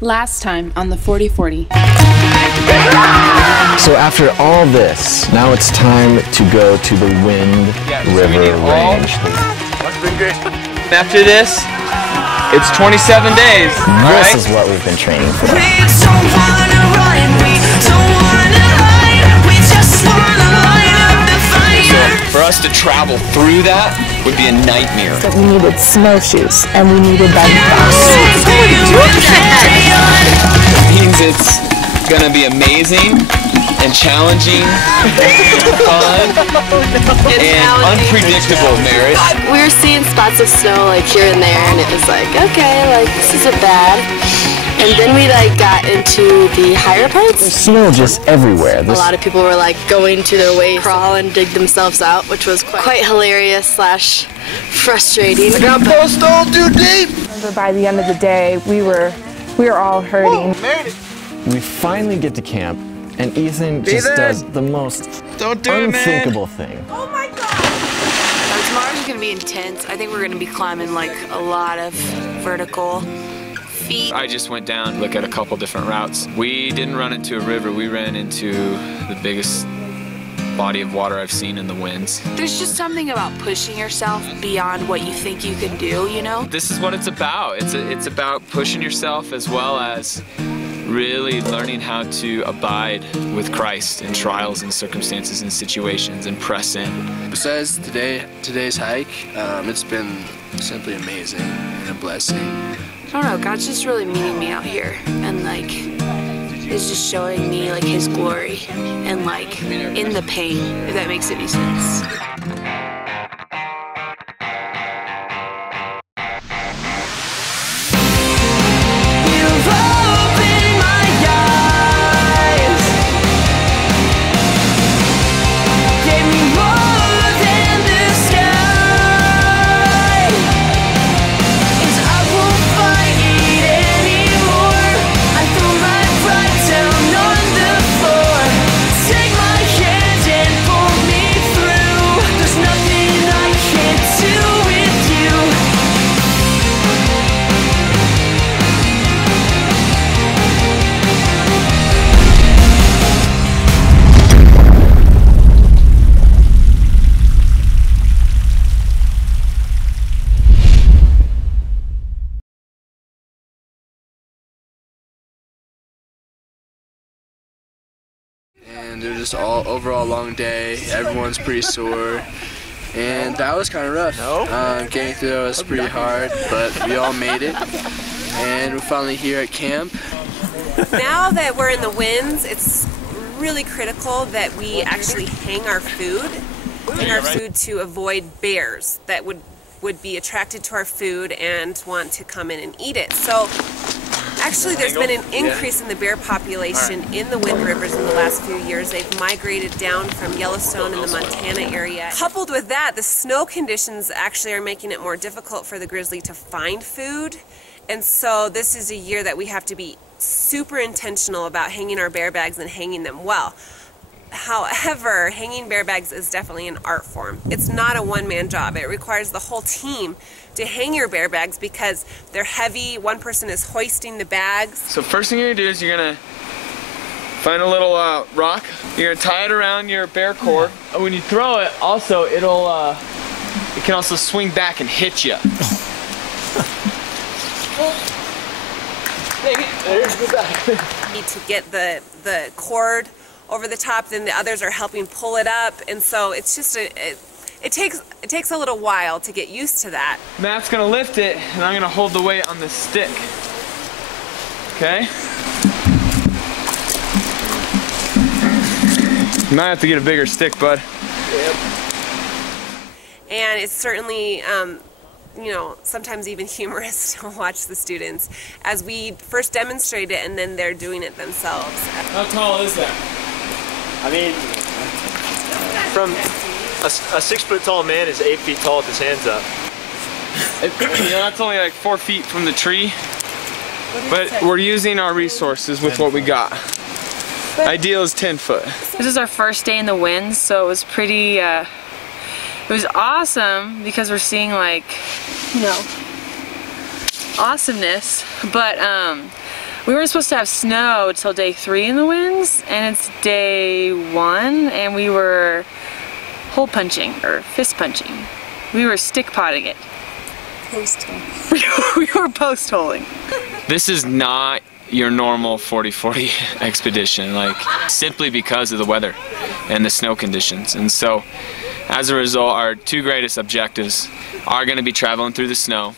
Last time on the 40/40. So after all this, now it's time to go to the Wind River Range. After this, it's 27 days. This is what we've been training for. For us to travel through that would be a nightmare. So we needed snowshoes and we needed that. It means it's gonna be amazing and challenging, fun, and unpredictable, Merritt. We were seeing spots of snow like here and there, and it was like, okay, like this isn't bad. And then we like got into the higher parts. There's snow just everywhere. A lot of people were like going to their waist, crawl and dig themselves out, which was quite hilarious / frustrating. I got post all too deep. By the end of the day, we were all hurting. We finally get to camp, and Ethan just does the most unthinkable thing. Oh my God! Tomorrow's gonna be intense. I think we're gonna be climbing like a lot of vertical feet. I just went down, look at a couple different routes. We didn't run into a river, we ran into the biggest body of water I've seen in the winds. There's just something about pushing yourself beyond what you think you can do, you know? This is what it's about. It's about pushing yourself as well as really learning how to abide with Christ in trials and circumstances and situations and press in. Besides today's hike, it's been simply amazing and a blessing. I don't know, God's just really meeting me out here and like is just showing me like his glory and like in the pain, if that makes any sense. And it was just overall long day. Everyone's pretty sore, and that was kind of rough. Getting through that was pretty hard, but we all made it, and we're finally here at camp. Now that we're in the winds, it's really critical that we actually hang our food to avoid bears that would be attracted to our food and want to come in and eat it. So actually, there's been an increase in the bear population in the Wind Rivers in the last few years. They've migrated down from Yellowstone in the Montana area. Coupled with that, the snow conditions actually are making it more difficult for the grizzly to find food. And so this is a year that we have to be super intentional about hanging our bear bags and hanging them well. However, hanging bear bags is definitely an art form. It's not a one-man job. It requires the whole team to hang your bear bags because they're heavy. One person is hoisting the bags. So first thing you're gonna do is you're gonna find a little rock. You're gonna tie it around your bear cord. When you throw it, also it can also swing back and hit you. There's the back. Need to get the cord over the top, then the others are helping pull it up, and so it's just it takes a little while to get used to that. Matt's gonna lift it, and I'm gonna hold the weight on this stick. Okay? You might have to get a bigger stick, bud. Yep. And it's certainly you know, sometimes even humorous to watch the students as we first demonstrate it and then they're doing it themselves. How tall is that? I mean, from a 6 foot tall man is 8 feet tall with his hands up. You know, that's only like 4 feet from the tree, but we're using our resources with what we got. Ideal is 10 foot. This is our first day in the winds, so it was pretty, it was awesome because we're seeing like, you know, awesomeness, but We weren't supposed to have snow till day 3 in the winds, and it's day 1, and we were hole punching, or fist punching. We were stick potting it. We were post holing. This is not your normal 40-40 expedition, like simply because of the weather and the snow conditions. And so as a result, our 2 greatest objectives are going to be traveling through the snow,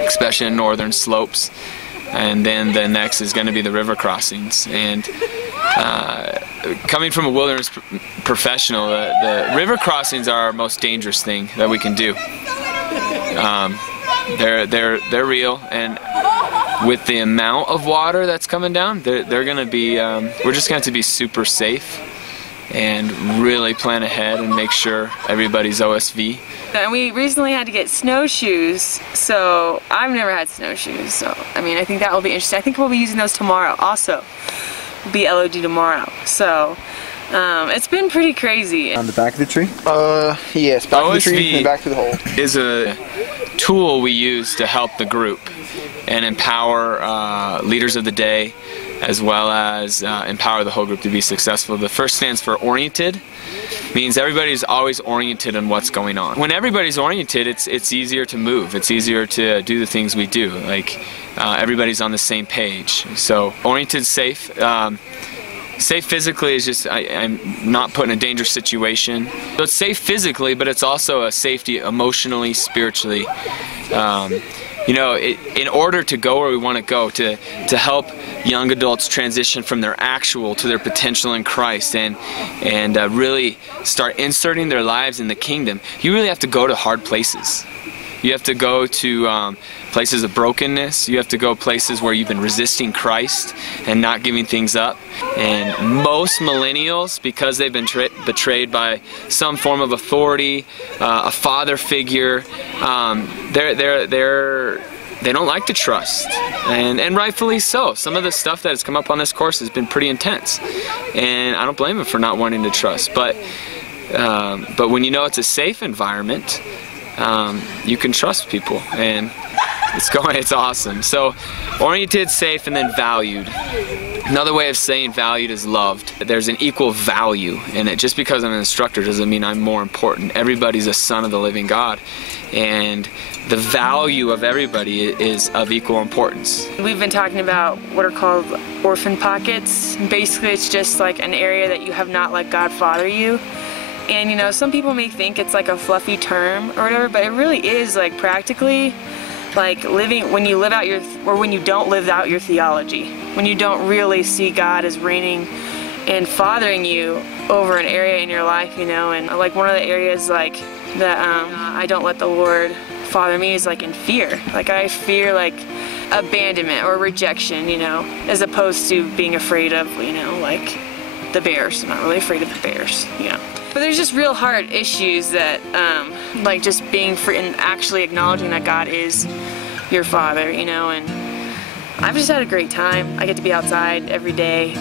especially in northern slopes, and then the next is going to be the river crossings. And coming from a wilderness professional, the river crossings are our most dangerous thing that we can do. They're real, and with the amount of water that's coming down, they're going to be, we're just going to have to be super safe and really plan ahead and make sure everybody's OSV. And we recently had to get snowshoes, so I've never had snowshoes, so I mean, I think that will be interesting. I think we'll be using those tomorrow also. Be LOD tomorrow, so it's been pretty crazy. On the back of the tree? Yes, back of the tree OSV and back through the hole. Is a tool we use to help the group and empower leaders of the day, as well as empower the whole group to be successful. The first stands for oriented, means everybody's always oriented on what's going on. When everybody's oriented, it's easier to move. It's easier to do the things we do. Like everybody's on the same page. So oriented, safe. Safe physically is just I'm not put in a dangerous situation. So it's safe physically, but it's also a safety emotionally, spiritually. You know, in order to go where we want to go, to help young adults transition from their actual to their potential in Christ and really start inserting their lives in the kingdom, you really have to go to hard places. You have to go to places of brokenness. You have to go places where you've been resisting Christ and not giving things up. And most millennials, because they've been betrayed by some form of authority, a father figure, they don't like to trust, and rightfully so. Some of the stuff that has come up on this course has been pretty intense, and I don't blame them for not wanting to trust. But when you know it's a safe environment, you can trust people, and it's awesome. So oriented, safe, and then valued. Another way of saying valued is loved. There's an equal value in it. Just because I'm an instructor doesn't mean I'm more important. Everybody's a son of the living God, and the value of everybody is of equal importance. We've been talking about what are called orphan pockets. Basically, it's just like an area that you have not let God father you. And you know, some people may think it's like a fluffy term or whatever, but it really is like practically like living when you live out when you don't live out your theology, when you don't really see God as reigning and fathering you over an area in your life, you know. And like one of the areas like that I don't let the Lord father me is like in fear. Like I fear like abandonment or rejection, you know, as opposed to being afraid of, you know, like the bears. I'm not really afraid of the bears, you know. But there's just real hard issues that, like just being free and actually acknowledging that God is your father, you know. And I've just had a great time. I get to be outside every day,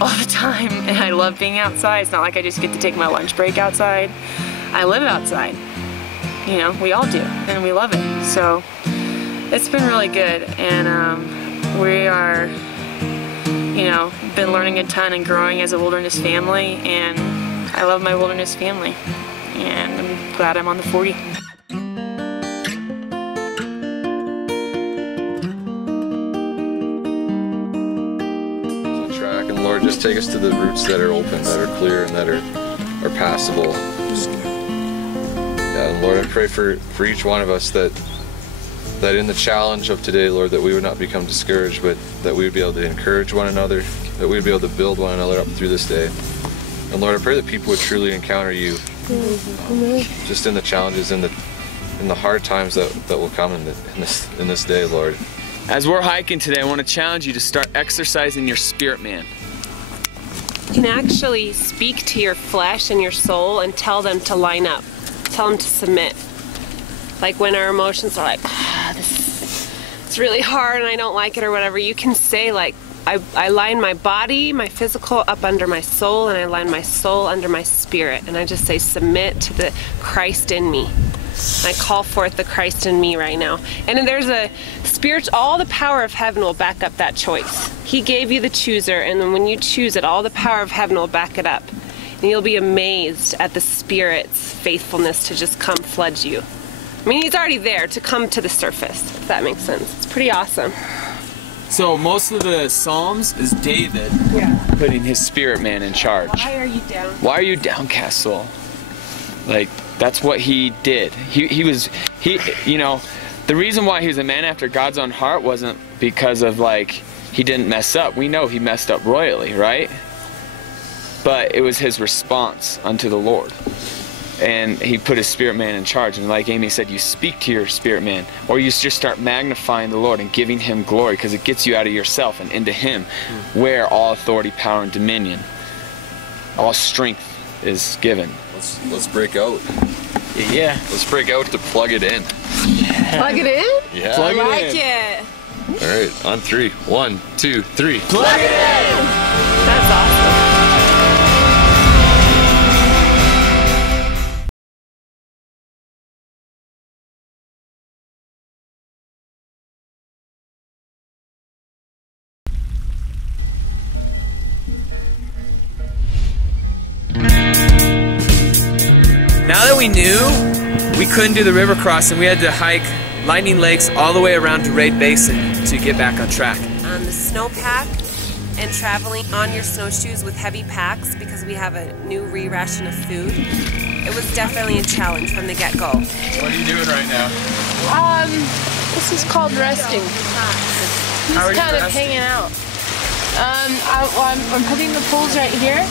all the time, and I love being outside. It's not like I just get to take my lunch break outside. I live outside, you know. We all do, and we love it. So it's been really good, and we are, you know, been learning a ton and growing as a wilderness family, and I love my wilderness family, and I'm glad I'm on the 40. On track, and Lord, just take us to the routes that are open, that are clear, and that are passable. Yeah, and Lord, I pray for each one of us that in the challenge of today, Lord, that we would not become discouraged, but that we would be able to encourage one another, that we would be able to build one another up through this day. And Lord, I pray that people would truly encounter you, just in the challenges, in the hard times that will come in this day, Lord. As we're hiking today, I want to challenge you to start exercising your spirit, man. You can actually speak to your flesh and your soul and tell them to line up, tell them to submit. Like when our emotions are like, it's really hard and I don't like it or whatever, you can say like, I line my body, my physical up under my soul, and I line my soul under my spirit. And I just say, submit to the Christ in me. I call forth the Christ in me right now. And then there's a all the power of heaven will back up that choice. He gave you the chooser, and then when you choose it, all the power of heaven will back it up. And you'll be amazed at the Spirit's faithfulness to just come flood you. I mean, he's already there to come to the surface, if that makes sense. It's pretty awesome. So most of the Psalms is David putting his spirit man in charge. Why are you down? Why are you downcast, soul? Like, that's what he did. You know, the reason why he was a man after God's own heart wasn't because of, like, he didn't mess up. We know he messed up royally, right? But it was his response unto the Lord. And he put his spirit man in charge. And like Amy said, you speak to your spirit man, or you just start magnifying the Lord and giving him glory, because it gets you out of yourself and into him, where all authority, power, and dominion, all strength is given. Let's break out. Yeah. Let's break out to plug it in. Plug it in? Yeah. Plug it in. I like it. All right, on 3. 1, 2, 3. Plug it in! That's awesome. Now that we knew we couldn't do the river crossing, we had to hike Lightning Lakes all the way around to Raid Basin to get back on track. On the snowpack and traveling on your snowshoes with heavy packs because we have a new re-ration of food, it was definitely a challenge from the get-go. What are you doing right now? This is called resting. How are you kind of resting? hanging out. I'm putting the poles right here,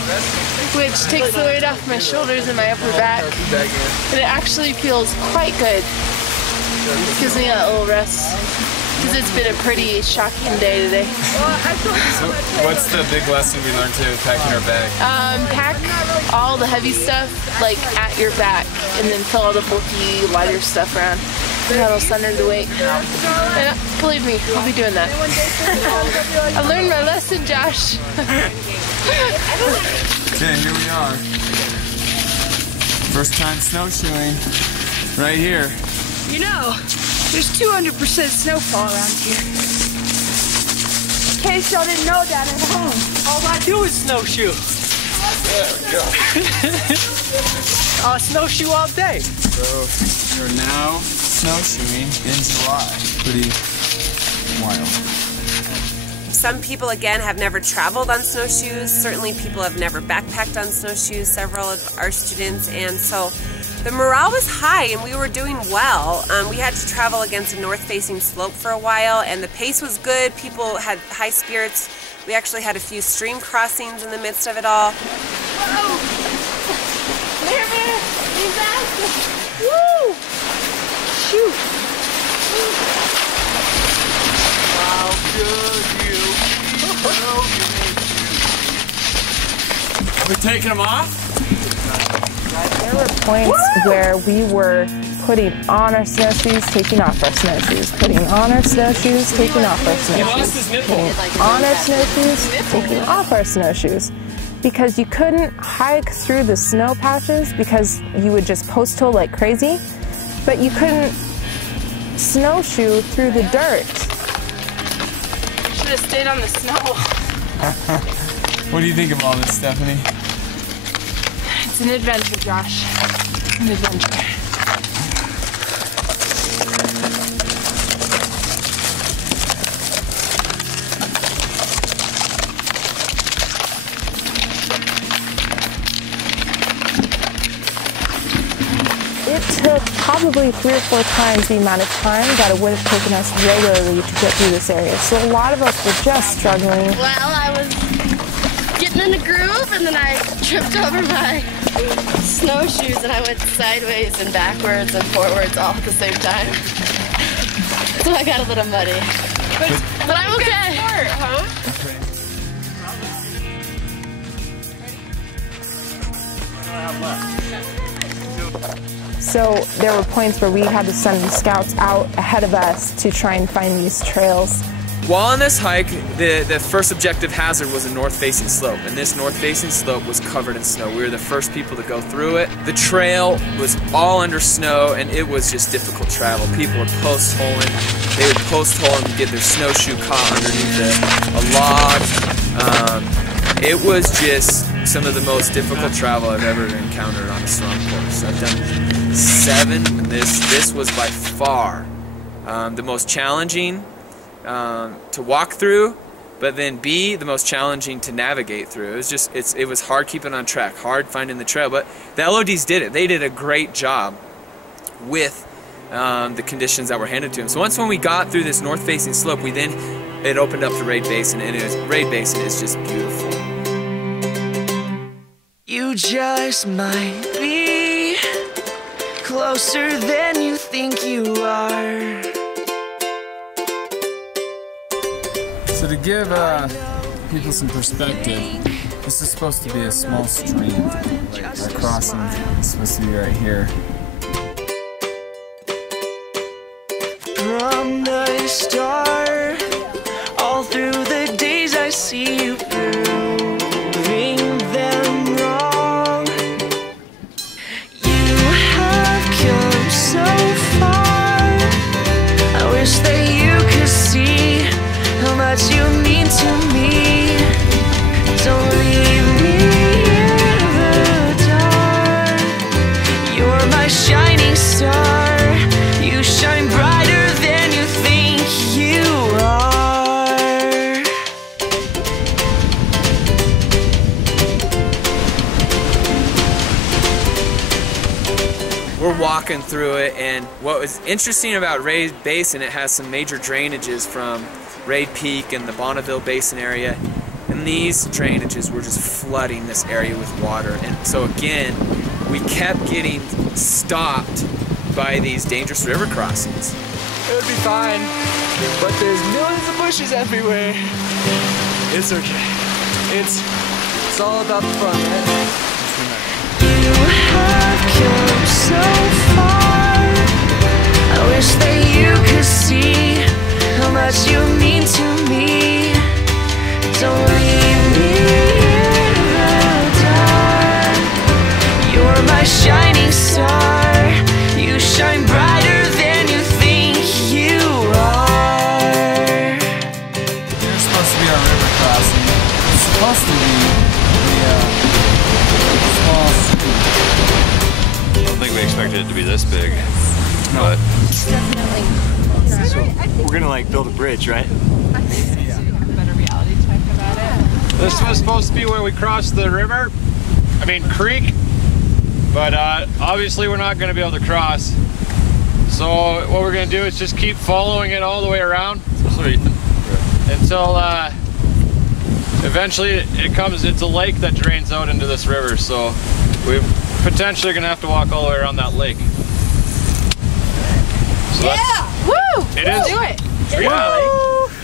which takes the weight off my shoulders and my upper back. And it actually feels quite good. It gives me a little rest, because it's been a pretty shocking day today. So what's the big lesson we learned to packing our bag? Pack all the heavy stuff like at your back, and then fill all the bulky, lighter stuff around. That'll center the weight. And believe me, we'll be doing that. I learned my lesson, Josh. Okay, here we are. First time snowshoeing. Right here. You know, there's 200% snowfall around here. In case y'all didn't know that at home. All I do is snowshoe. There we go. I'll snowshoe all day. So we're now snowshoeing in July. Pretty wild. Some people, again, have never traveled on snowshoes. Certainly people have never backpacked on snowshoes, several of our students, and so the morale was high and we were doing well. We had to travel against a north-facing slope for a while, and the pace was good. People had high spirits. We actually had a few stream crossings in the midst of it all. Whoa! There, man! He's out! Woo! Shoot! How good you Are we taking them off? There were points where we were putting on our snowshoes, taking off our snowshoes, putting on our snowshoes, taking off our snowshoes, putting on our snowshoes, taking off our snowshoes. Because you couldn't hike through the snow patches because you would just post hole like crazy, but you couldn't snowshoe through the dirt. Should have stayed on the snow. What do you think of all this, Stephanie? It's an adventure, Josh. An adventure. It took probably 3 or 4 times the amount of time that it would have taken us regularly to get through this area. So a lot of us were just struggling. Well, I was getting in the groove and then I tripped over my snowshoes and I went sideways and backwards and forwards all at the same time. So I got a little muddy. But I'm okay. Sport, huh? So there were points where we had to send scouts out ahead of us to try and find these trails while on this hike, the first objective hazard was a north-facing slope, and this north-facing slope was covered in snow. We were the first people to go through it. The trail was all under snow, and it was just difficult travel. People were post-holing. They would post-hole and get their snowshoe caught underneath a log. It was just some of the most difficult travel I've ever encountered on a storm course. I've done 7, and this was by far the most challenging to walk through, but then B, the most challenging to navigate through. It was just, it was hard keeping on track, hard finding the trail, but the LODs did it. They did a great job with the conditions that were handed to them. So when we got through this north-facing slope, it opened up the Raid Basin, and Raid Basin is just beautiful. You just might be closer than you think you are. So to give people some perspective, this is supposed to be a small stream. Our crossing is supposed to be right here. From the start, all through the days I see you proving them wrong. You have come so far. I wish that you could see how much you mean to me. Don't leave me in the dark. You're my shining star. You shine brighter than you think you are. We're walking through it, and what was interesting about Raid Basin, it has some major drainages from Raid Peak and the Bonneville Basin area, and these drainages were just flooding this area with water. And so again, we kept getting stopped by these dangerous river crossings. It would be fine, but there's millions of bushes everywhere. It's okay. It's all about the fun, right? You have come so far. I wish that you could see how much you mean to me. Don't leave me in the dark. You're my shining star. You shine brighter than you think you are. There's supposed to be a river crossing. It's supposed to be a small stream. I don't think we expected it to be this big, but so we're gonna like build a bridge, right? This was supposed to be where we crossed the river, creek, but obviously we're not going to be able to cross. So what we're going to do is just keep following it all the way around until eventually it's a lake that drains out into this river. So we're potentially going to have to walk all the way around that lake. So yeah! Woo! It is. Do it!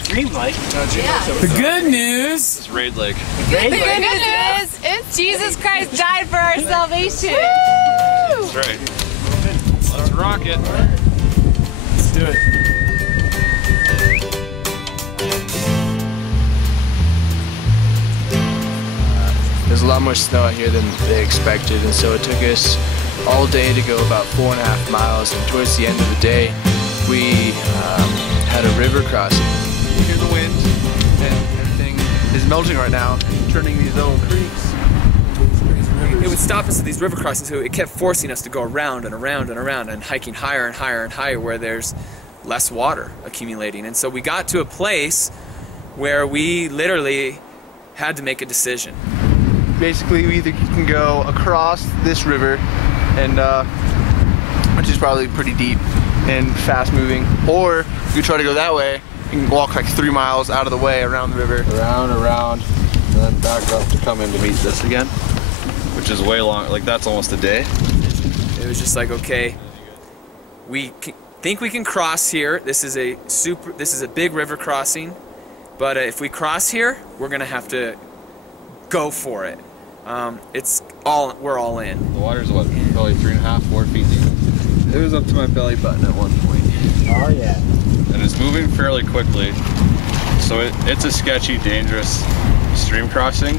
Dream Lake. The good news. It's Raid Lake. The good news is Jesus Christ died for our salvation. That's right. Let's rock it. Let's do it. There's a lot more snow out here than they expected, and so it took us all day to go about 4.5 miles, and towards the end of the day, we had a river crossing. You hear the wind, and everything is melting right now, turning these little creeks. It would stop us at these river crossings, so it kept forcing us to go around and around and around and hiking higher and higher and higher where there's less water accumulating. And so we got to a place where we literally had to make a decision. Basically, we either can go across this river, and which is probably pretty deep and fast moving, or if you try to go that way, you can walk like 3 miles out of the way around the river. Around, and then back up to come in to meet this again, which is way long, like that's almost a day. It was just like, okay, we think we can cross here. This is a big river crossing, but if we cross here, we're gonna have to go for it. We're all in. The water's what, probably 3.5, 4 feet deep. It was up to my belly button at one point. Oh yeah. And it's moving fairly quickly. So it's a sketchy, dangerous stream crossing.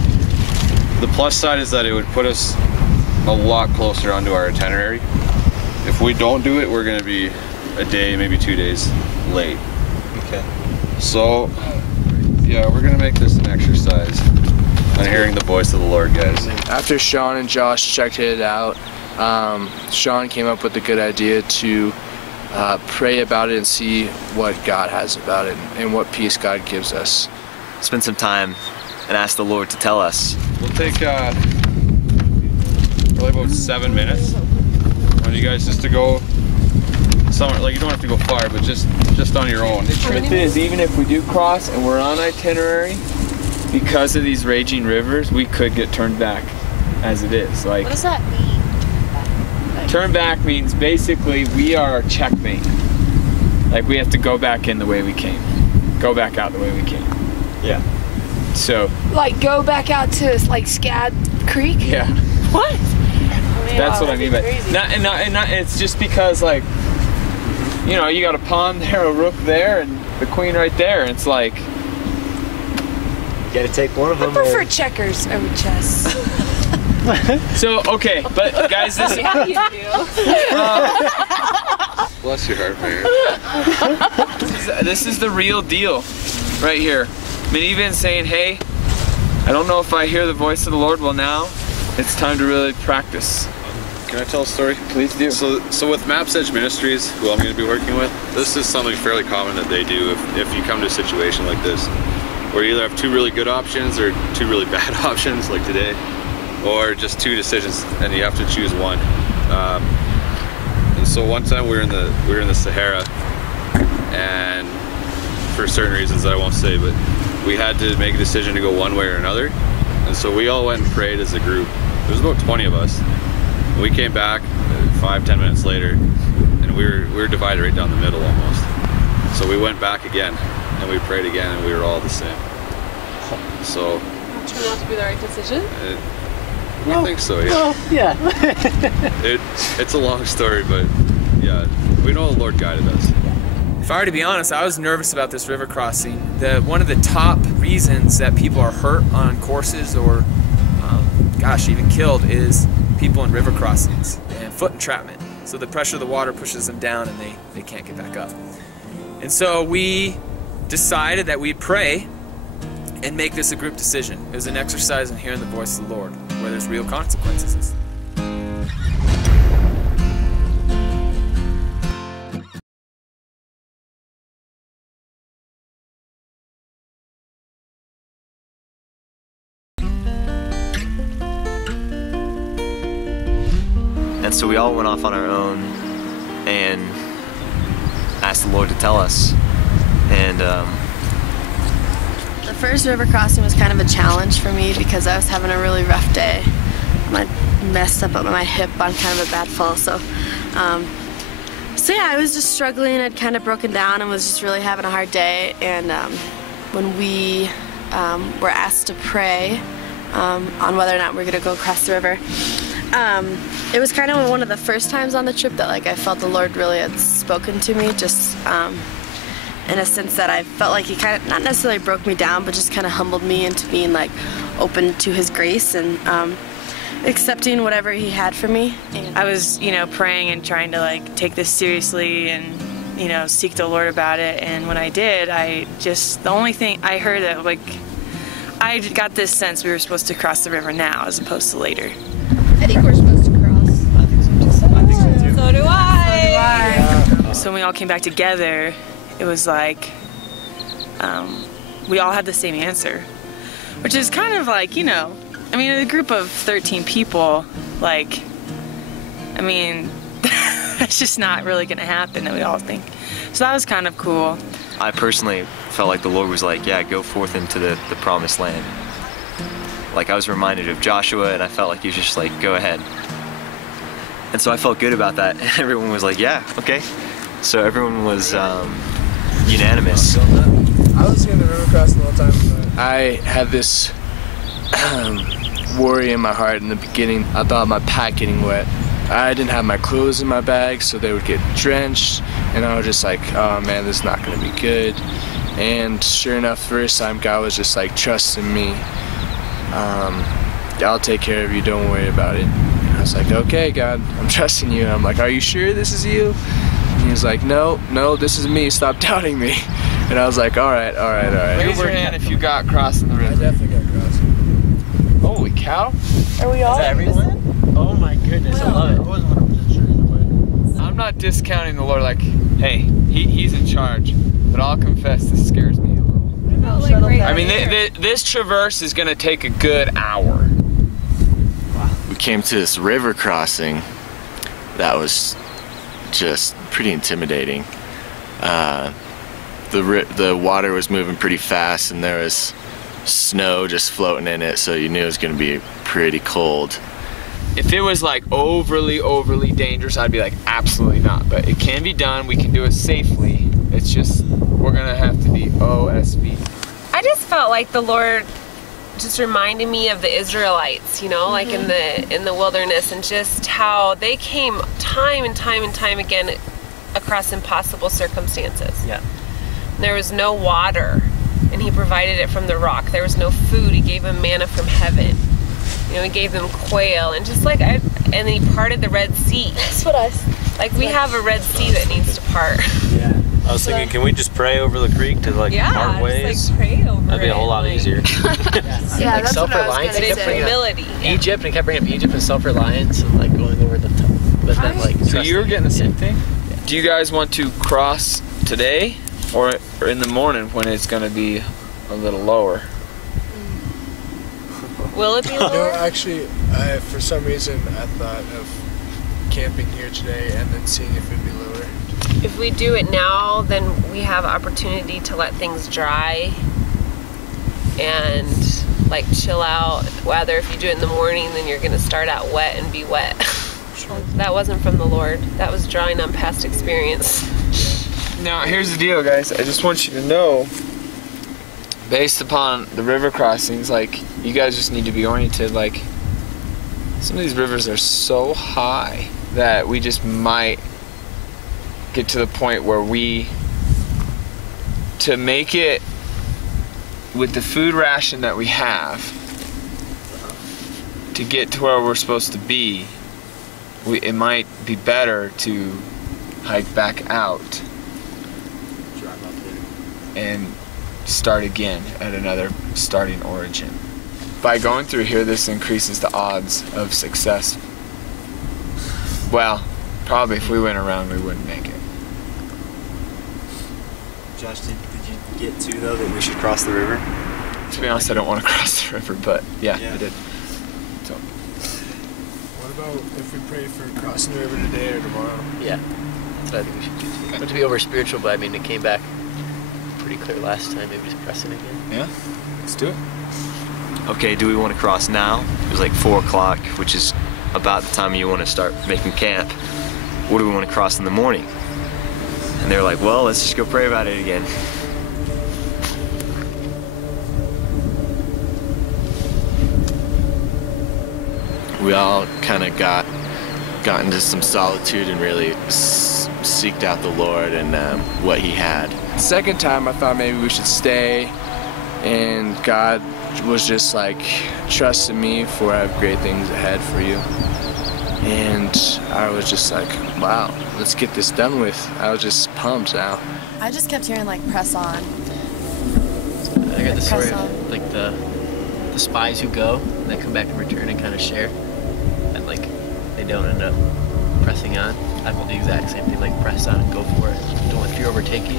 The plus side is that it would put us a lot closer onto our itinerary. If we don't do it, we're going to be a day, maybe 2 days late. Okay. So, yeah, we're going to make this an exercise on hearing the voice of the Lord, guys. After Sean and Josh checked it out, Sean came up with a good idea to pray about it and see what God has about it and what peace God gives us. Spend some time and ask the Lord to tell us. We'll take probably about 7 minutes. I want you guys just to go somewhere, like you don't have to go far, but just on your own. The truth is, even if we do cross and we're on itinerary, because of these raging rivers, we could get turned back as it is. Like, What does that mean? turn back means basically we are checkmate. Like we have to go back in the way we came. Go back out the way we came. Yeah. So. Like go back out to like Scad Creek? Yeah. What? That's what I mean by it's just because like, you know, you got a pond there, a rook there, and the queen right there, and it's like. You gotta take one of them. I prefer checkers over chess. So, okay, but guys, this Yeah, you do. Bless your heart, man. This is the real deal right here. I mean, even saying, hey, I don't know if I hear the voice of the Lord. Well, now it's time to really practice. Can I tell a story? Please do. So with Maps Edge Ministries, who I'm going to be working with, this is something fairly common that they do if you come to a situation like this, where you either have two really good options or two really bad options, like today, or just two decisions, and you have to choose one. And so one time we were in the Sahara, and for certain reasons that I won't say, but we had to make a decision to go one way or another. And so we all went and prayed as a group. There was about 20 of us. We came back 5-10 minutes later, and we were divided right down the middle almost. So we went back again, and we prayed again, and we were all the same. So. Turned out to be the right decision? We think so, yeah. Well, yeah. It's a long story, but yeah, we know the Lord guided us. If I were to be honest, I was nervous about this river crossing. One of the top reasons that people are hurt on courses or, gosh, even killed is people in river crossings and foot entrapment. So the pressure of the water pushes them down and they can't get back up. And so we decided that we'd pray and make this a group decision. It was an exercise in hearing the voice of the Lord, where there's real consequences. And so we all went off on our own and asked the Lord to tell us. And the first river crossing was kind of a challenge for me because I was having a really rough day. I messed up my hip on kind of a bad fall, so yeah, I was just struggling. I'd kind of broken down and was just really having a hard day. And when we were asked to pray on whether or not we're gonna go across the river, it was kind of one of the first times on the trip that like I felt the Lord really had spoken to me, just in a sense that I felt like he kind of, not necessarily broke me down, but just kind of humbled me into being like open to his grace and accepting whatever he had for me. And I was, you know, praying and trying to like take this seriously and, you know, seek the Lord about it. And when I did, the only thing I heard that like, I got this sense we were supposed to cross the river now as opposed to later. I think we're supposed to cross. I think so too. I think so too. So do I. So when we all came back together, it was like we all had the same answer, which is kind of like, you know, I mean, a group of 13 people, like, I mean, that's just not really gonna happen that we all think. So that was kind of cool. I personally felt like the Lord was like, yeah, go forth into the promised land. Like I was reminded of Joshua, and I felt like he was just like, go ahead. And so I felt good about that, and everyone was like, yeah, okay. So everyone was unanimous. I was in the river crossing the whole time. I had this worry in my heart in the beginning about my pack getting wet. I didn't have my clothes in my bag, so they would get drenched, and I was just like, oh man, this is not gonna be good. And sure enough, first time God was just like trusting me. I'll take care of you, don't worry about it. And I was like, okay, God, I'm trusting you. And I'm like, are you sure this is you? And he was like, no, this is me, stop doubting me. And I was like, all right. Raise your hand if you got crossing the river. I definitely got crossing. Holy cow. Are we all? Is that everyone? Oh my goodness, I love it. I wasn't 100% sure either way. I'm not discounting the Lord, like, hey, he's in charge, but I'll confess this scares me a little. I mean, this traverse is gonna take a good hour. We came to this river crossing that was just pretty intimidating. The water was moving pretty fast and there was snow just floating in it, so you knew it was gonna be pretty cold. If it was like overly dangerous, I'd be like, absolutely not. But it can be done, we can do it safely. It's just, we're gonna have to be OSB. I just felt like the Lord just reminded me of the Israelites, you know, like in the wilderness, and just how they came time and time again across impossible circumstances. Yeah. There was no water, and he provided it from the rock. There was no food. He gave them manna from heaven. You know, he gave them quail, and just like and then he parted the Red Sea. That's what I. Like we have a Red Sea that needs to part. Yeah. I was thinking, can we just pray over the creek to like part ways? Just, like, pray over That'd be a whole lot easier. Yeah, like that's what I was self-reliance. gonna say. Humility. Egypt, and he kept bringing up Egypt and self-reliance and like going over the top. But then like. So you were getting the same thing? Yeah. Do you guys want to cross today or in the morning when it's going to be a little lower? Will it be lower? No, actually, for some reason I thought of camping here today and then seeing if it'd be lower. If we do it now, then we have opportunity to let things dry and like chill out. Whether if you do it in the morning, then you're going to start out wet and be wet. That wasn't from the Lord. That was drawing on past experience. Now, here's the deal, guys. I just want you to know, based upon the river crossings, like, you guys just need to be oriented. Like, some of these rivers are so high that we just might get to the point where to make it with the food ration that we have, to get to where we're supposed to be, it might be better to hike back out and start again at another starting origin. By going through here, this increases the odds of success. Well, probably if we went around, we wouldn't make it. Josh, did you get to, though, that we should cross the river? To be honest, I don't want to cross the river, but yeah. I did. So. What about if we pray for crossing the river today or tomorrow? Yeah, that's what I think we should do too. Not to be over spiritual, but I mean, it came back pretty clear last time. Maybe just press it again. Yeah, let's do it. Okay, do we want to cross now? It was like 4 o'clock, which is about the time you want to start making camp. Or do we want to cross in the morning? And they're like, well, let's just go pray about it again. We all kind of got into some solitude and really seeked out the Lord and what He had. Second time I thought maybe we should stay, and God was just like, trusting me, for I have great things ahead for you. And I was just like, wow, let's get this done with. I was just pumped now. I just kept hearing like press on. I got the story of like the spies who go and then come back and return and kind of share, and like they don't end up pressing on. I felt the exact same thing, like press on and go for it. Don't let fear overtake you.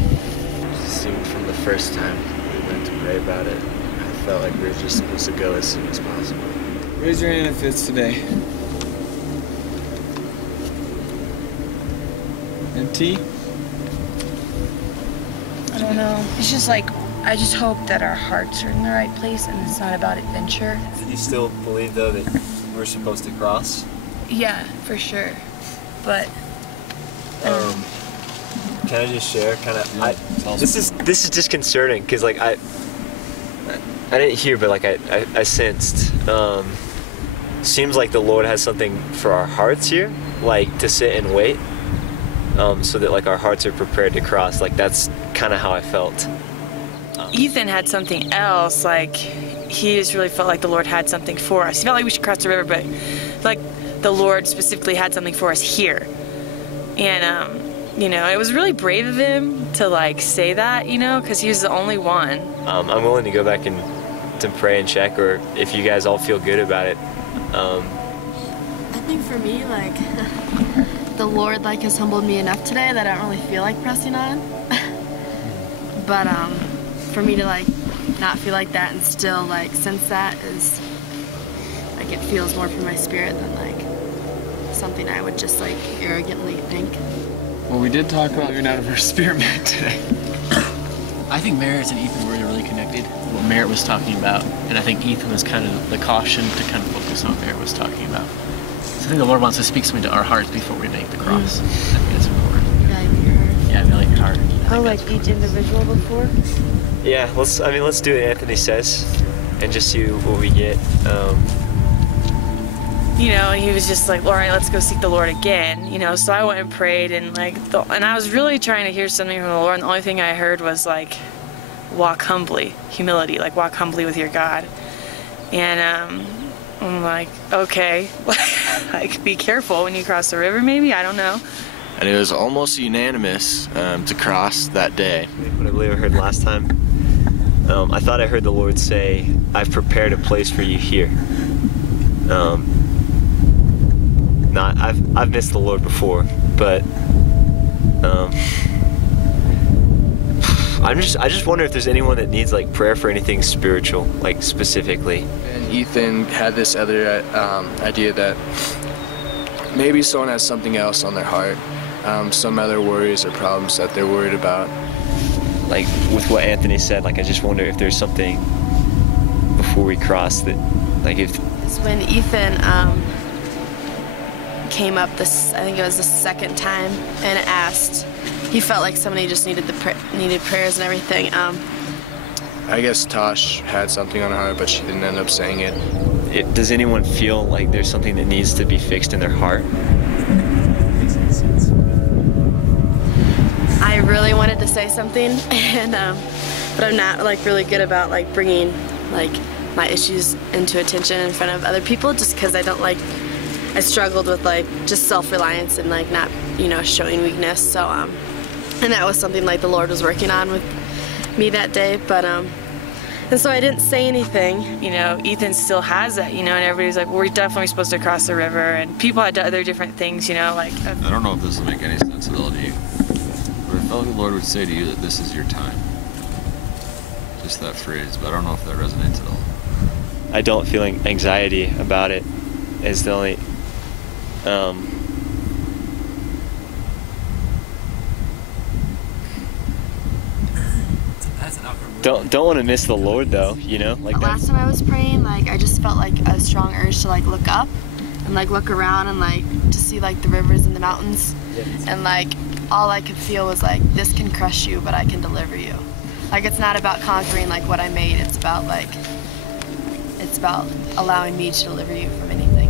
Assumed from the first time we went to pray about it, I felt like we were just supposed to go as soon as possible. Raise your hand if it's today. And T? I don't know. It's just like, I just hope that our hearts are in the right place and it's not about adventure. Did you still believe, though, that we're supposed to cross? Yeah, for sure. But can I just share? This is disconcerting because like I didn't hear, but like I sensed. Seems like the Lord has something for our hearts here, like to sit and wait, so that like our hearts are prepared to cross. Like that's kind of how I felt. Ethan had something else, like he just really felt like the Lord had something for us. He felt like we should cross the river, but like the Lord specifically had something for us here. And you know, it was really brave of him to like say that, you know, because he was the only one. I'm willing to go back and to pray and check, or if you guys all feel good about it. I think for me, like, the Lord like has humbled me enough today that I don't really feel like pressing on. But for me to like not feel like that and still like sense that is like, it feels more for my spirit than like something I would just like arrogantly think. Well, we did talk about moving out of our spirit man today. I think Merritt and Ethan were really connected, what Merritt was talking about, and I think Ethan was kind of the caution to kind of focus on what Merritt was talking about. So I think the Lord wants to speak something to our hearts before we make the cross. I think it's important. Value your heart. Yeah, value your heart. Oh, like each individual before? Yeah, let's do what Anthony says and just see what we get. You know, and he was just like, all right, let's go seek the Lord again. You know, so I went and prayed, and like, and I was really trying to hear something from the Lord, and the only thing I heard was like, walk humbly, humility, like walk humbly with your God. And I'm like, okay, like be careful when you cross the river, maybe, I don't know. And it was almost unanimous to cross that day. What I believe I heard last time, I thought I heard the Lord say, I've prepared a place for you here. I've missed the Lord before, but I just wonder if there's anyone that needs like prayer for anything spiritual, like specifically. And Ethan had this other idea that maybe someone has something else on their heart, some other worries or problems that they're worried about. Like with what Anthony said, like I just wonder if there's something before we cross that, like if. It's when Ethan came up I think it was the second time, and asked. He felt like somebody just needed needed prayers and everything. I guess Tosh had something on her heart, but she didn't end up saying it. Does anyone feel like there's something that needs to be fixed in their heart? I really wanted to say something, and but I'm not like really good about like bringing like my issues into attention in front of other people, just because I struggled with like just self-reliance and like not, you know, showing weakness. So and that was something like the Lord was working on with me that day. But and so I didn't say anything. You know, Ethan still has that, you know, and everybody's like, well, we're definitely supposed to cross the river, and people had other different things, you know, like. I don't know if this will make any sense at all to you, but I felt like the Lord would say to you that this is your time. Just that phrase, but I don't know if that resonates at all. I don't feel anxiety about it. Is the only. Don't want to miss the Lord though, you know? Like last time I was praying, like I just felt like a strong urge to like look up and like look around and like to see like the rivers and the mountains, and like all I could feel was like, this can crush you, but I can deliver you. Like it's not about conquering like what I made, it's about allowing me to deliver you from anything.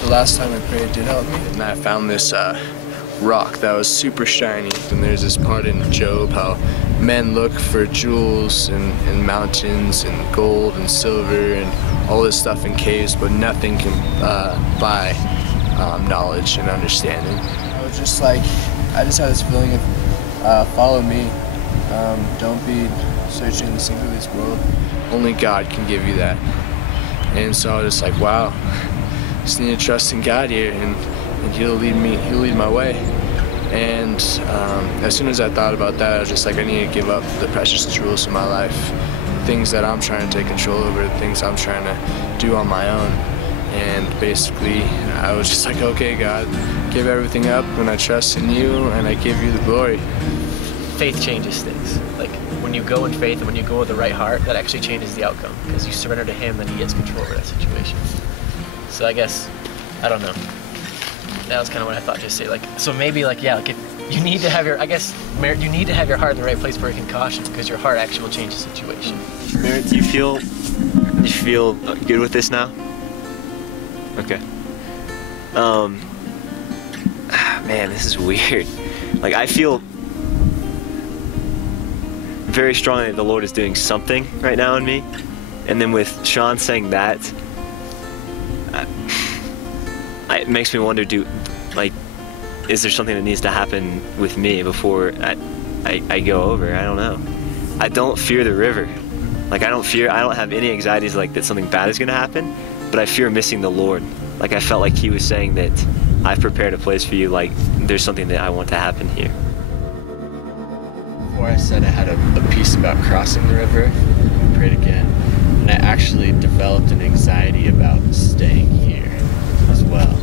The last time I prayed did help me, and I found this rock that was super shiny. And there's this part in Job how men look for jewels and mountains and gold and silver and all this stuff in caves, but nothing can buy knowledge and understanding. I was just like, I just had this feeling of follow me. Don't be searching the things of this world. Only God can give you that. And so I was just like, wow, just need to trust in God here, and He'll lead me. He'll lead my way. And as soon as I thought about that, I was just like, I need to give up the precious jewels in my life, things that I'm trying to take control over, things I'm trying to do on my own. And basically, I was just like, okay, God, give everything up, and I trust in you, and I give you the glory. Faith changes things. Like when you go in faith and when you go with the right heart, that actually changes the outcome, because you surrender to Him, then He gets control over that situation. So I guess, I don't know. That was kind of what I thought. Just say like, so maybe like, yeah, like if you need to have your, I guess, Merritt, you need to have your heart in the right place where it can caution, because your heart actually will change the situation. Merritt, do you feel good with this now? Okay. Man, this is weird. Like I feel very strongly that the Lord is doing something right now in me. And then with Sean saying that, it makes me wonder, is there something that needs to happen with me before I go over? I don't know. I don't fear the river. Like, I don't have any anxieties like that something bad is gonna happen, but I fear missing the Lord. Like, I felt like he was saying that I've prepared a place for you, like there's something that I want to happen here. Before I said I had a piece about crossing the river, I prayed again, and I actually developed an anxiety about staying here as well.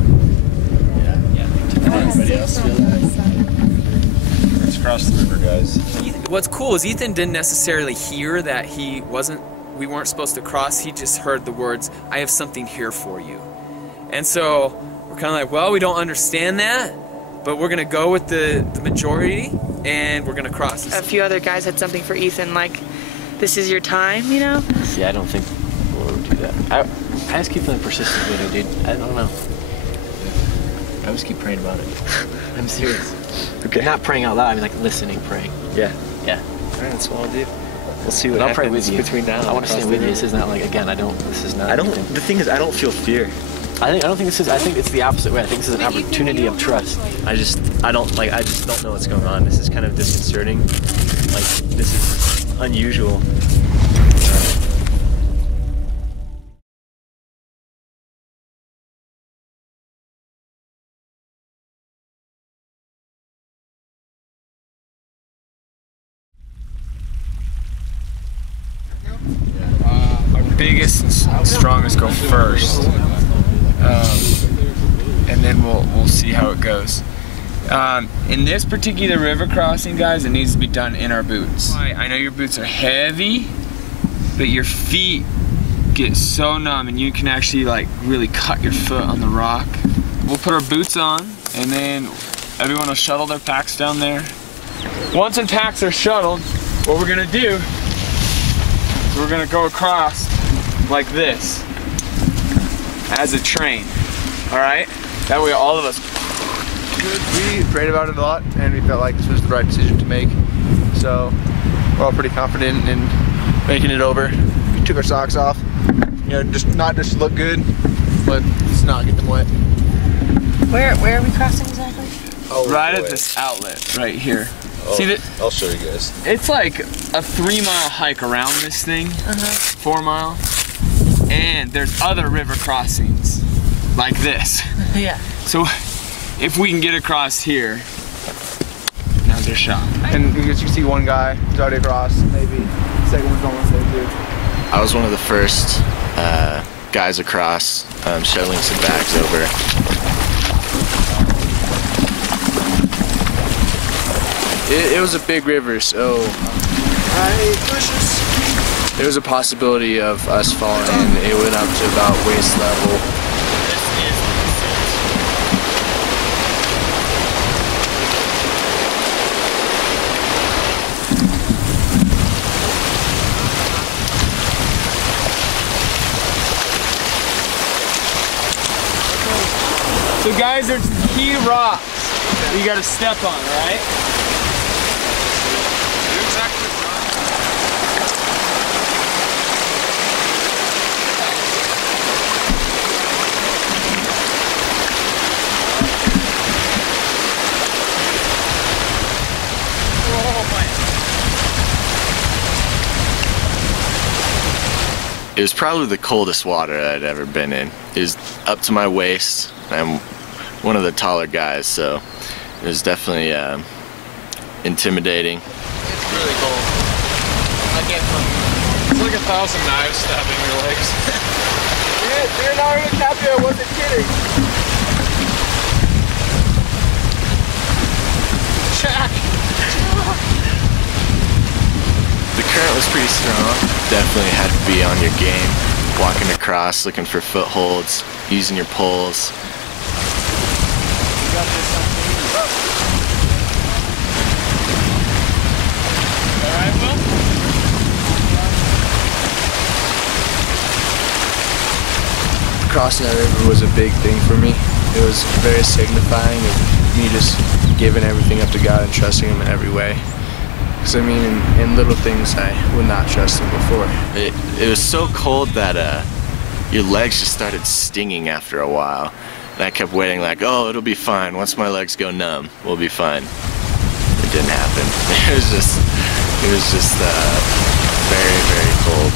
Yeah. Did anybody else feel that? Let's cross the river, guys. What's cool is Ethan didn't necessarily hear that we weren't supposed to cross. He just heard the words, "I have something here for you." And so we're kind of like, well, we don't understand that, but we're gonna go with the majority, and we're gonna cross. A few other guys had something for Ethan, like, this is your time, you know? Yeah, I don't think the Lord would do that. I just keep feeling persistent with it, dude. I don't know. I just keep praying about it. I'm serious. Okay. Not praying out loud, I mean like listening, praying. Yeah. Yeah. Alright, that's what I'll do. We'll see what I'll happens pray with you. between now and I want to stay with you. This is not like, again, the thing is, I don't feel fear. I think it's the opposite way. I think this is an opportunity of trust. I just don't know what's going on. This is kind of disconcerting. Like, this is unusual. Our biggest and strongest go first, and then we'll see how it goes. In this particular river crossing, guys, it needs to be done in our boots. I know your boots are heavy, but your feet get so numb and you can actually like really cut your foot on the rock. We'll put our boots on, and then everyone will shuttle their packs down there. Once the packs are shuttled, what we're gonna do is we're gonna go across like this as a train. All right? That way all of us. We prayed about it a lot, and we felt like this was the right decision to make. So we're all pretty confident in making it over. We took our socks off, you know, not just to look good, but just not get them wet. Where are we crossing exactly? Oh, right at this outlet right here. Oh, see that? I'll show you guys. It's like a 3-mile hike around this thing, 4 mile, and there's other river crossings like this. Yeah. So if we can get across here, now's your shot. And because you see one guy who's already across, maybe the second one's almost there too. I was one of the first guys across, shuttling some bags over. It was a big river, so there was a possibility of us falling in. It went up to about waist level. So guys, there's key rocks that you gotta step on, right? It was probably the coldest water I'd ever been in. It was up to my waist. I'm one of the taller guys, so it was definitely intimidating. It's really cold. I can't find it. It's like 1,000 knives stabbing your legs. You're not even happy, I wasn't kidding. Jack! The current was pretty strong. Definitely had to be on your game. Walking across, looking for footholds, using your poles. Alright, Will? Crossing that river was a big thing for me. It was very signifying of me just giving everything up to God and trusting Him in every way. Because I mean, in little things, I would not trust him before. It was so cold that your legs just started stinging after a while. And I kept waiting like, oh, it'll be fine. Once my legs go numb, we'll be fine. It didn't happen. It was just very, very cold.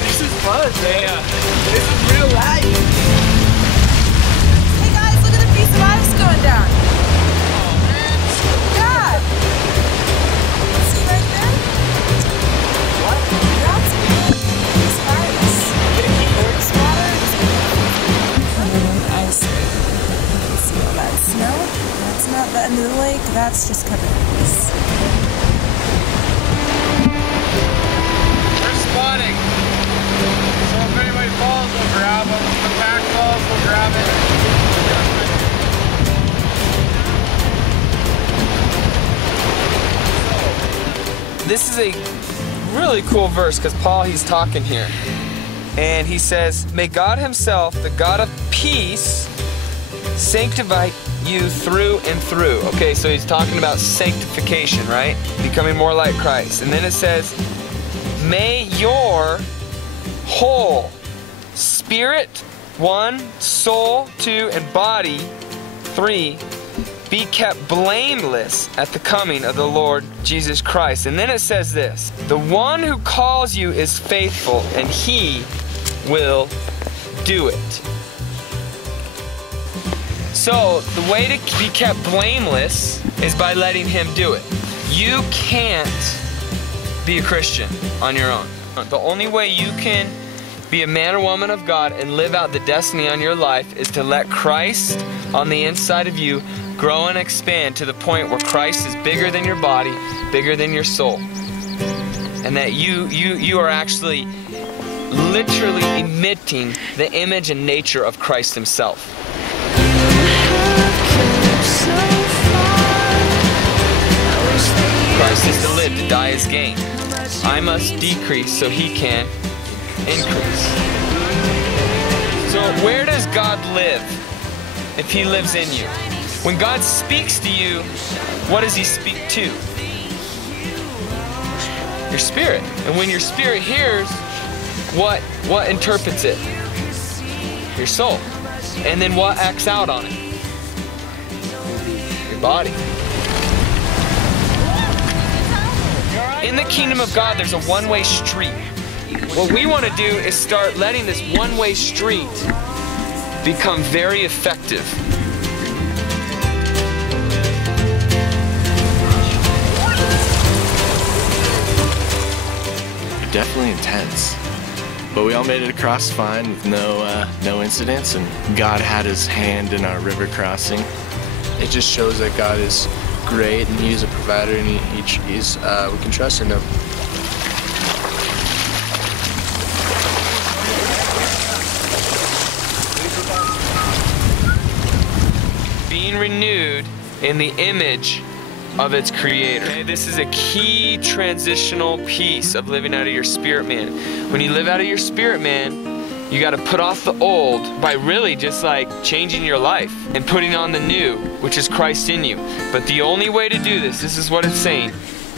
This is fun, man. This is real life. Hey guys, look at the piece of ice going down. God. See right there? What? That's a piece of ice. There's water. Ice. See all that snow? That's not the end of the lake. That's just covered in ice. We're spotting. So if anybody falls, we'll grab them. If the pack falls, we'll grab it. This is a really cool verse because Paul, he's talking here. And he says, may God himself, the God of peace, sanctify you through and through. Okay, so he's talking about sanctification, right? Becoming more like Christ. And then it says, may your whole spirit, 1, soul, 2, and body, 3, be kept blameless at the coming of the Lord Jesus Christ. And then it says this, the one who calls you is faithful, and he will do it. So the way to be kept blameless is by letting him do it. You can't be a Christian on your own. The only way you can be a man or woman of God and live out the destiny on your life is to let Christ on the inside of you grow and expand to the point where Christ is bigger than your body, bigger than your soul. And that you are actually literally emitting the image and nature of Christ himself. Christ is to live, to die is gain. I must decrease so he can increase. So where does God live if he lives in you? When God speaks to you, what does he speak to? Your spirit. And when your spirit hears, what interprets it? Your soul. And then what acts out on it? Your body. In the kingdom of God, there's a one-way street. What we want to do is start letting this one-way street become very effective. Definitely intense. But we all made it across fine with no incidents, and God had his hand in our river crossing. It just shows that God is great and he's a provider, and we can trust in him. Being renewed in the image of its creator. Okay, this is a key transitional piece of living out of your spirit man. When you live out of your spirit man, you got to put off the old by really just like changing your life and putting on the new, which is Christ in you. But the only way to do this is what it's saying,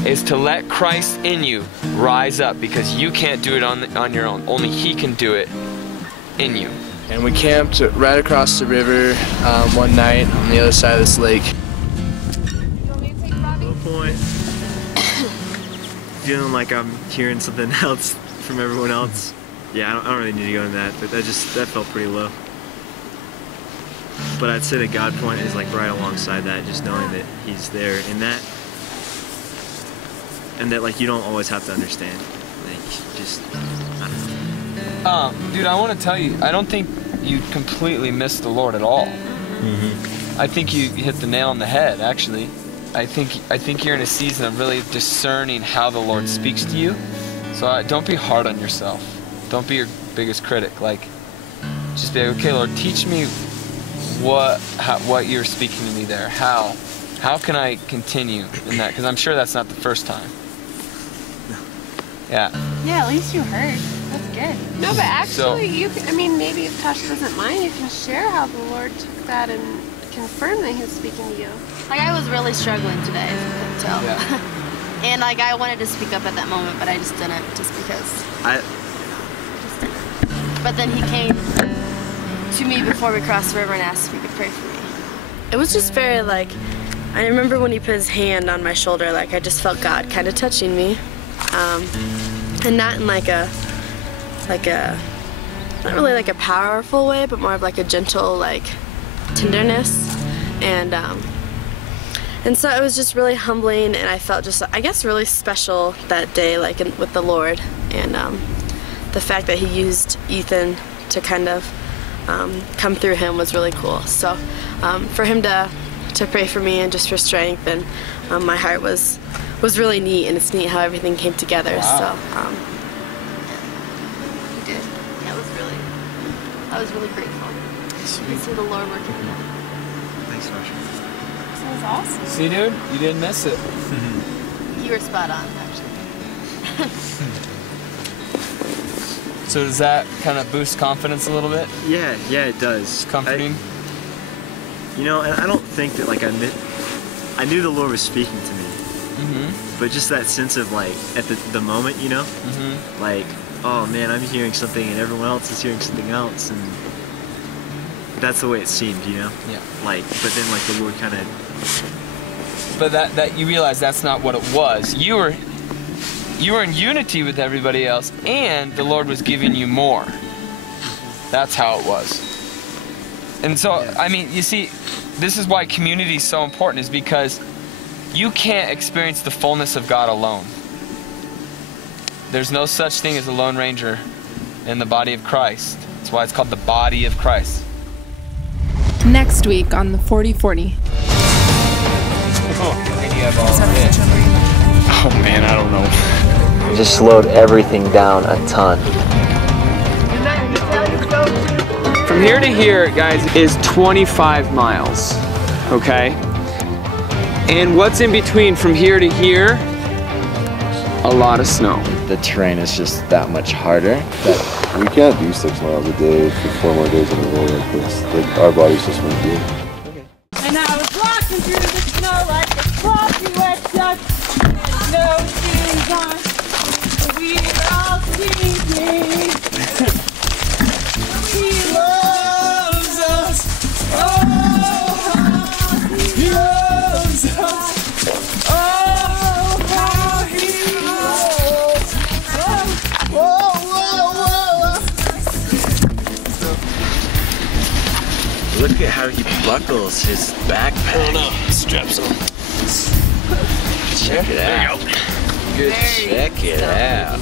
is to let Christ in you rise up, because you can't do it on your own. Only he can do it in you. And we camped right across the river one night on the other side of this lake. Low point. Feeling like I'm hearing something else from everyone else. Yeah, I don't really need to go into that, but that felt pretty low. But I'd say the God point is like right alongside that, just knowing that he's there in that. And that like you don't always have to understand. Like just, I don't know. Dude, I want to tell you, I don't think you completely missed the Lord at all. I think you hit the nail on the head, actually. I think you're in a season of really discerning how the Lord speaks to you. So don't be hard on yourself. Don't be your biggest critic. Like, just be like, okay, Lord, teach me what you're speaking to me there. How can I continue in that? Because I'm sure that's not the first time. Yeah. Yeah, at least you heard. That's good. No, but actually, So- you can, I mean, maybe if Tasha doesn't mind, you can share how the Lord took that and confirm that he was speaking to you. Like, I was really struggling today, as you couldn't tell. Yeah. And like, I wanted to speak up at that moment, but I just didn't, just because. But then he came to me before we crossed the river and asked if he could pray for me. It was just very like, I remember when he put his hand on my shoulder, like I just felt God kind of touching me. And not in like a, not really like a powerful way, but more of like a gentle, like tenderness. And so it was just really humbling, and I felt just, I guess, really special that day, like with the Lord. And the fact that he used Ethan to kind of come through him was really cool. So for him to pray for me and just for strength, and my heart was really neat, and it's neat how everything came together. Wow. So He did. I was really grateful to see the Lord working in him. Thanks, Marshall. That was awesome. See, dude, you didn't miss it. You were spot on, actually. So does that kind of boost confidence a little bit? Yeah, it does. Comforting? You know, and I don't think that, like, I knew the Lord was speaking to me. Mm-hmm. But just that sense of, like, at the moment, you know? Mm-hmm. Like, oh man, I'm hearing something and everyone else is hearing something else, and that's the way it seemed, you know? Yeah. Like, but then, like, the Lord kind of... But that you realize that's not what it was. You were in unity with everybody else, and the Lord was giving you more. That's how it was. And so, I mean, you see, this is why community is so important, is because you can't experience the fullness of God alone. There's no such thing as a Lone Ranger in the body of Christ. That's why it's called the body of Christ. Next week on the 40/40. Oh man, I don't know. Just slowed everything down a ton. From here to here, guys, is 25 miles, okay? And what's in between from here to here? A lot of snow. The terrain is just that much harder. We can't do 6 miles a day for 4 more days in a row like this. Our bodies just won't do it. And I was walking through the snow like a sloppy wet duck. No shoes on. We were all singing. He loves us. Oh, he loves us. Oh, how he loves us. Whoa, whoa, whoa. Look at how he buckles his backpack. Oh no, straps on. Check it out. Good. Check it out.